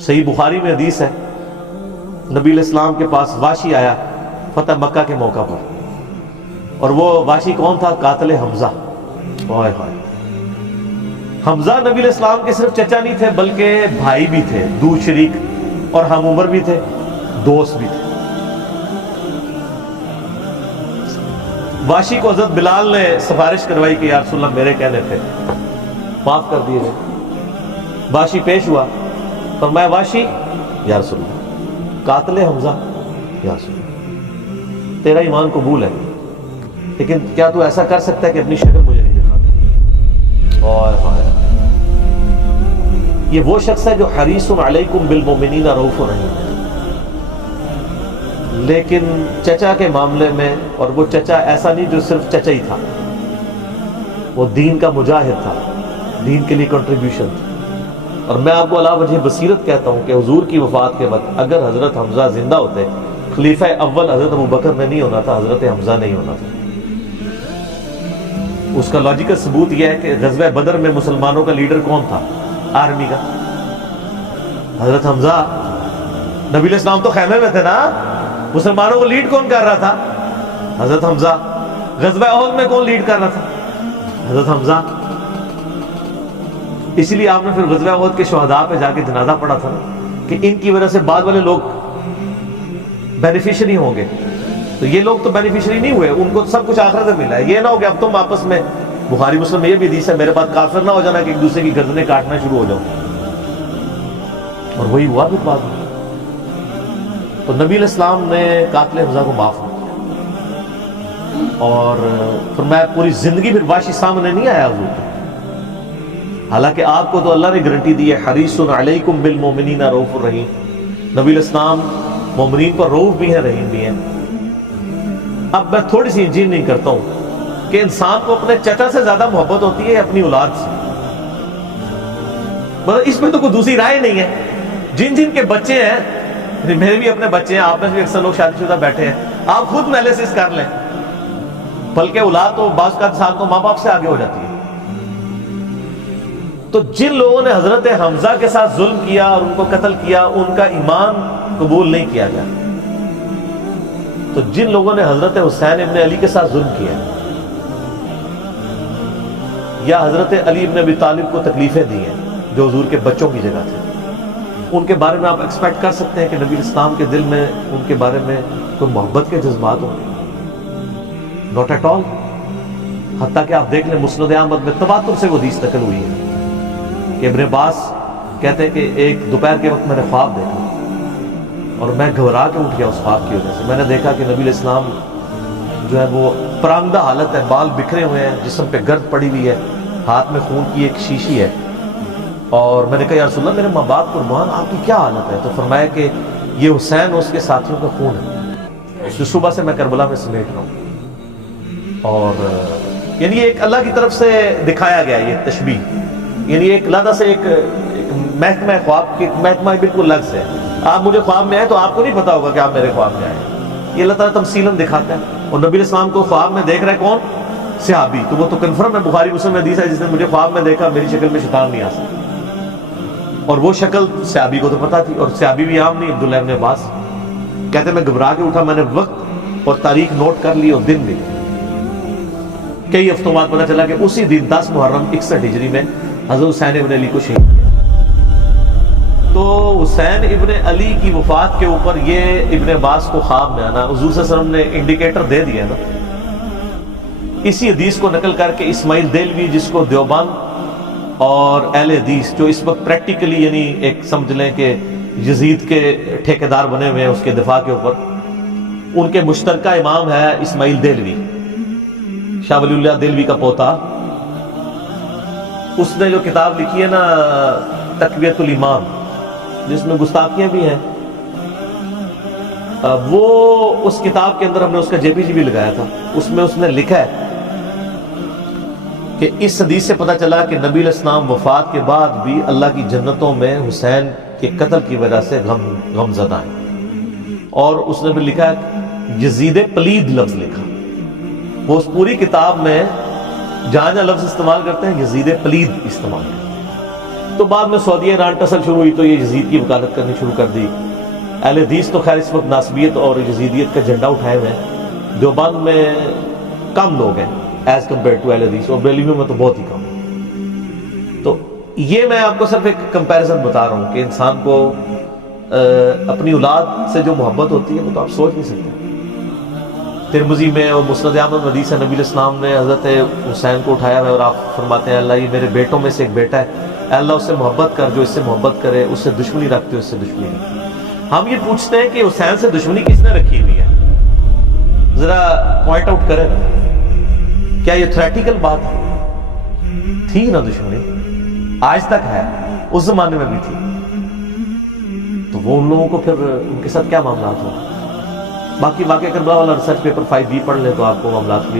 صحیح بخاری میں حدیث ہے، نبی علیہ السلام کے پاس واشی آیا فتح مکہ کے موقع پر، اور وہ واشی کون تھا؟ قاتل حمزہ۔ اوئے ہوئے، حمزہ نبی علیہ السلام کے صرف چچا نہیں تھے بلکہ بھائی بھی تھے، دو شریک اور ہم عمر بھی تھے، دوست بھی تھے۔ واشی کو حضرت بلال نے سفارش کروائی کہ یا رسول اللہ میرے کہنے تھے معاف کر دیے گئے۔ واشی پیش ہوا، فرمایا واشی یا رسول اللہ قاتل حمزہ، یا رسول اللہ تیرا ایمان قبول ہے، لیکن کیا تو ایسا کر سکتا ہے کہ اپنی شکل مجھے نہیں دکھا؟ اوئے، یہ وہ شخص ہے جو حریص علیکم بالمؤمنین رؤوف رحیم ہے، لیکن چچا کے معاملے میں، اور وہ چچا ایسا نہیں جو صرف چچا ہی تھا، وہ دین کا مجاہد تھا، دین کے لیے کنٹریبیوشن تھی۔ اور میں آپ کو علا وجہ بصیرت کہتا ہوں کہ حضور کی وفات کے وقت اگر حضرت حمزہ زندہ ہوتے، خلیفہ اول حضرت ابوبکر نے نہیں ہونا تھا، حضرت حمزہ نہیں ہونا تھا۔ اس کا لاجیکل ثبوت یہ ہے کہ غزوہ بدر میں مسلمانوں کا لیڈر کون تھا؟ آرمی کا حضرت حمزہ۔ نبی علیہ السلام تو خیمے میں تھے نا، مسلمانوں کو لیڈ کون کر رہا تھا؟ حضرت حمزہ۔ غزوہ احد میں کون لیڈ کر رہا تھا؟ حضرت حمزہ۔ اسی لیے آپ نے پھر غزوہ احد کے شہداء پہ جا کے جنازہ پڑھا تھا نا، کہ ان کی وجہ سے بعد والے لوگ بینیفیشری ہوں گے، تو یہ لوگ تو بینیفیشری نہیں ہوئے، ان کو سب کچھ آخرت میں ملا ہے۔ یہ نہ ہو کہ اب تم آپس میں، بخاری مسلم میں یہ بھی حدیث ہے، میرے بعد کافر نہ ہو جانا کہ ایک دوسرے کی گردنیں کاٹنا شروع ہو جاؤ، اور وہی ہوا پھر بعد میں۔ تو نبی علیہ السلام نے قاتل حمزہ کو معاف کیا، اور فرمایا پوری زندگی پھر واشی سامنے نہیں آیا حضور کے، حالانکہ آپ کو تو اللہ نے گارنٹی دی ہے حریص علیکم بالمؤمنین رؤوف الرحیم، نبی علیہ السلام مومنین پر رؤوف بھی ہیں، رحیم بھی ہیں۔ اب میں تھوڑی سی انجینئرنگ کرتا ہوں کہ انسان کو اپنے چچا سے زیادہ محبت ہوتی ہے اپنی اولاد سے، مطلب اس میں تو کوئی دوسری رائے نہیں ہے۔ جن جن کے بچے ہیں، میرے بھی اپنے بچے ہیں، آپ میں بھی اکثر لوگ شادی شدہ بیٹھے ہیں، آپ خود انالیسس کر لیں، بلکہ اولاد تو بعض کا انسان تو ماں باپ سے آگے ہو جاتی ہے۔ تو جن لوگوں نے حضرت حمزہ کے ساتھ ظلم کیا اور ان کو قتل کیا، ان کا ایمان قبول نہیں کیا گیا۔ تو جن لوگوں نے حضرت حسین ابن علی کے ساتھ ظلم کیا، یا حضرت علی ابن ابی طالب کو تکلیفیں دی ہیں جو حضور کے بچوں کی جگہ تھے، ان کے بارے میں آپ ایکسپیکٹ کر سکتے ہیں کہ نبی اسلام کے دل میں ان کے بارے میں کوئی محبت کے جذبات ہوں؟ Not at all. حتیٰ کہ آپ دیکھ لیں مسند احمد میں تواتر سے وہ حدیث نقل ہوئی ہے کہ ابن عباس کہتے ہیں کہ ایک دوپہر کے وقت میں نے خواب دیکھا اور میں گھبرا کے اٹھ گیا اس خواب کی وجہ سے۔ میں نے دیکھا کہ نبی علیہ السلام جو ہے وہ پرامدہ حالت ہے، بال بکھرے ہوئے ہیں، جسم پہ گرد پڑی ہوئی ہے، ہاتھ میں خون کی ایک شیشی ہے، اور میں نے کہا یا رسول اللہ میرے ماں باپ قربان، آپ کی کیا حالت ہے؟ تو فرمایا کہ یہ حسین اور اس کے ساتھیوں کا خون ہے جو صبح سے میں کربلا میں سمیٹ رہا ہوں۔ اور یعنی ایک اللہ کی طرف سے دکھایا گیا یہ تشبیہ، یعنی ایک لادہ سے ایک محکمہ خواب کی محکمہ بالکل لفظ ہے۔ آپ مجھے خواب میں آئے تو آپ کو نہیں پتا ہوگا کہ آپ میرے خواب میں آئے، یہ اللہ تعالیٰ تمثیلاً دکھاتا ہے۔ اور نبی علیہ السلام کو خواب میں دیکھ رہا ہے کون؟ صحابی، تو وہ تو کنفرم ہے، بخاری مسلم میں حدیث ہے جس نے مجھے خواب میں دیکھا میری شکل میں شیطان نہیں آ سکتا، اور وہ شکل صحابی کو تو پتا تھی، اور صحابی بھی عام نہیں، عبداللہ ابن عباس کہتے میں گھبرا کے اٹھا، میں نے وقت اور تاریخ نوٹ کر لی اور دن بھی، کئی ہفتوں بعد پتا چلا کہ اسی دن 10 محرم 61 ہجری میں حضرت حسین ابن علی کو شہید کیا۔ تو حسین ابن علی کی وفات کے اوپر یہ ابن عباس کو خواب میں آنا، حضور صلی اللہ علیہ وسلم نے انڈیکیٹر دے دیا نا، اسی حدیث کو نقل کر کے اسماعیل دہلوی، جس کو دیوبند اور اہل حدیث جو اس وقت پریکٹیکلی یعنی ایک سمجھ لیں کہ یزید کے ٹھیکیدار بنے ہوئے ہیں اس کے دفاع کے اوپر، ان کے مشترکہ امام ہے اسماعیل دہلوی، شاہ ولی اللہ دہلوی کا پوتا۔ اس نے جو کتاب لکھی ہے نا تقویۃ الایمان، جس میں گستاخیاں بھی ہیں، وہ اس کتاب کے اندر ہم نے اس کا جے پی جی بھی لگایا تھا، اس میں اس نے لکھا ہے کہ اس حدیث سے پتہ چلا کہ نبی علیہ السلام وفات کے بعد بھی اللہ کی جنتوں میں حسین کے قتل کی وجہ سے غم زدہ ہیں۔ اور اس نے بھی لکھا ہے یزید پلید لفظ لکھا، وہ اس پوری کتاب میں جہاں جہاں لفظ استعمال کرتے ہیں یزید پلید استعمال کرتے ہیں۔ تو بعد میں سعودیہ ایران ٹسل شروع ہوئی تو یہ یزید کی وکالت کرنی شروع کر دی. اہل حدیث تو خیر اس وقت ناسبیت اور یزیدیت کا جھنڈا اٹھائے ہوئے ہیں. دیوبند میں کم لوگ ہیں ایز کمپیئر ٹو اہل حدیث, اور بریلویوں میں تو بہت ہی کم. تو یہ میں آپ کو صرف ایک کمپیریزن بتا رہا ہوں کہ انسان کو اپنی اولاد سے جو محبت ہوتی ہے وہ تو آپ سوچ نہیں سکتے. ترمذی میں اور مسند احمد حدیث ہے, نبی علیہ السلام نے حضرت حسین کو اٹھایا ہے اور آپ فرماتے ہیں اللہ یہ میرے بیٹوں میں سے ایک بیٹا ہے, اے اللہ اس سے محبت کر, جو اس سے محبت کرے, اس سے دشمنی رکھتے اس سے دشمنی رکھتے. ہم یہ پوچھتے ہیں کہ حسین سے دشمنی کس نے رکھی ہوئی ہے, ذرا پوائنٹ آؤٹ کریں نا. کیا یہ تھریٹیکل بات ہے؟ تھی نا دشمنی, آج تک ہے, اس زمانے میں بھی تھی. تو وہ ان لوگوں کو پھر ان کے ساتھ کیا معاملات ہوں. باقی واقعہ کربلا والا ریسرچ پیپر 5B پڑھ لیں تو آپ کو معاملات کلیئر